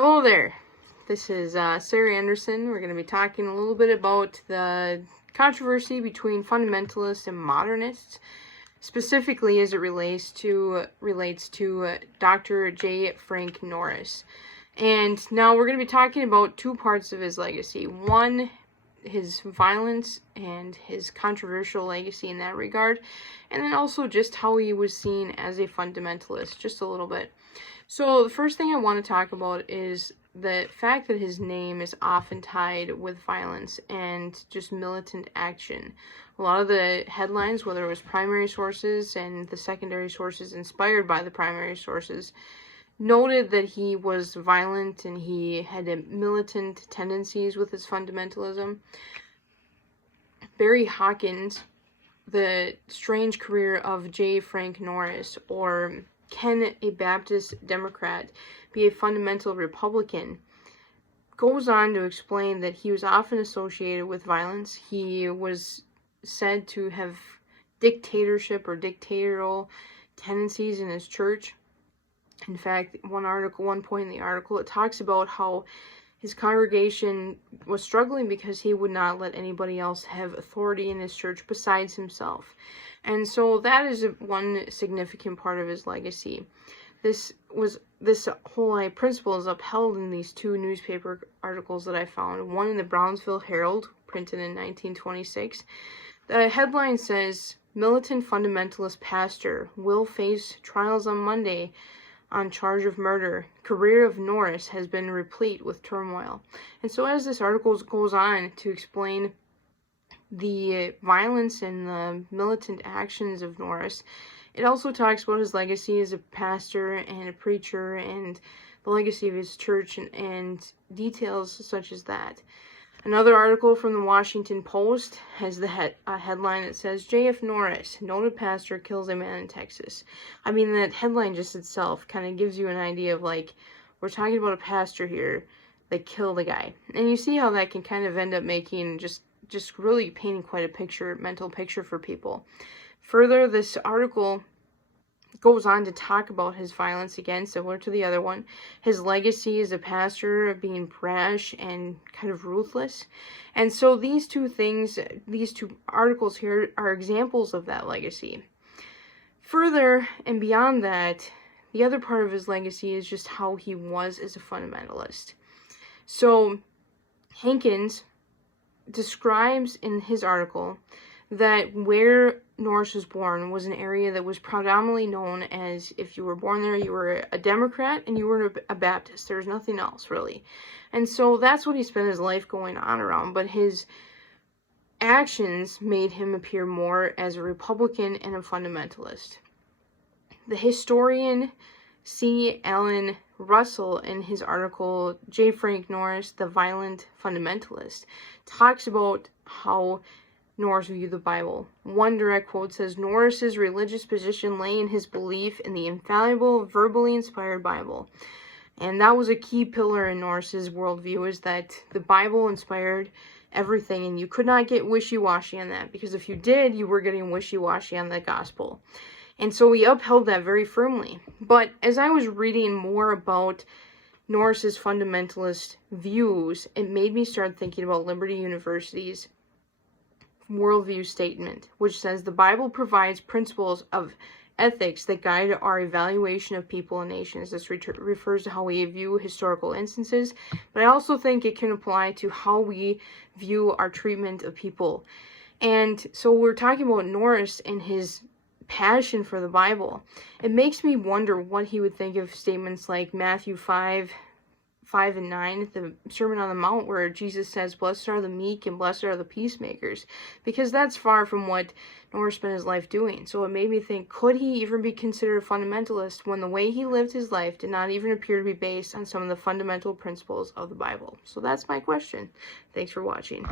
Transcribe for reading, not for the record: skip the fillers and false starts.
Hello there. This is Sarah Anderson. We're going to be talking a little bit about the controversy between fundamentalists and modernists, specifically as it relates to Dr. J Frank Norris. And now we're going to be talking about two parts of his legacy. One, his violence and his controversial legacy in that regard, and then also just how he was seen as a fundamentalist, just a little bit. So the first thing I want to talk about is the fact that his name is often tied with violence and just militant action. A lot of the headlines, whether it was primary sources and the secondary sources inspired by the primary sources, noted that he was violent and he had militant tendencies with his fundamentalism. Barry Hawkins, The Strange Career of J Frank Norris, or Can a Baptist Democrat be a Fundamental Republican?, goes on to explain that he was often associated with violence. He was said to have dictatorship or dictatorial tendencies in his church. In fact, one point in the article, it talks about how his congregation was struggling because he would not let anybody else have authority in his church besides himself. And so that is one significant part of his legacy. This whole principle is upheld in these two newspaper articles that I found. One in the Brownsville Herald, printed in 1926. The headline says, "Militant fundamentalist pastor will face trials on Monday on charge of murder. Career of Norris has been replete with turmoil." And so as this article goes on to explain the violence and the militant actions of Norris, it also talks about his legacy as a pastor and a preacher and the legacy of his church and details such as that. Another article from the Washington Post has the headline that says, "J.F. Norris, noted pastor, kills a man in Texas." I mean, that headline just itself kind of gives you an idea of, like, we're talking about a pastor here that killed a guy. And you see how that can kind of end up making just really painting quite a mental picture for people. Further, this article goes on to talk about his violence, again, similar to the other one. His legacy as a pastor being brash and kind of ruthless. And so these two articles here are examples of that legacy. Further, and beyond that, the other part of his legacy is just how he was as a fundamentalist. So Hankins describes in his article that where Norris was born was an area that was predominantly known as, if you were born there, you were a Democrat and you were a Baptist. There was nothing else, really. And so that's what he spent his life going on around. But his actions made him appear more as a Republican and a fundamentalist. The historian C. Allen Russell, in his article, J. Frank Norris, The Violent Fundamentalist, talks about how Norris viewed the Bible. One direct quote says, "Norris's religious position lay in his belief in the infallible, verbally inspired Bible." And that was a key pillar in Norris's worldview, is that the Bible inspired everything, and you could not get wishy-washy on that, because if you did, you were getting wishy-washy on the gospel. And so he upheld that very firmly. But as I was reading more about Norris's fundamentalist views, it made me start thinking about Liberty University's worldview statement, which says the Bible provides principles of ethics that guide our evaluation of people and nations. This refers to how we view historical instances, but I also think it can apply to how we view our treatment of people. And so we're talking about Norris and his passion for the Bible. It makes me wonder what he would think of statements like Matthew 5 and 9, the Sermon on the Mount, where Jesus says, "Blessed are the meek and blessed are the peacemakers," because that's far from what Norris spent his life doing. So it made me think, could he even be considered a fundamentalist when the way he lived his life did not even appear to be based on some of the fundamental principles of the Bible? So that's my question. Thanks for watching.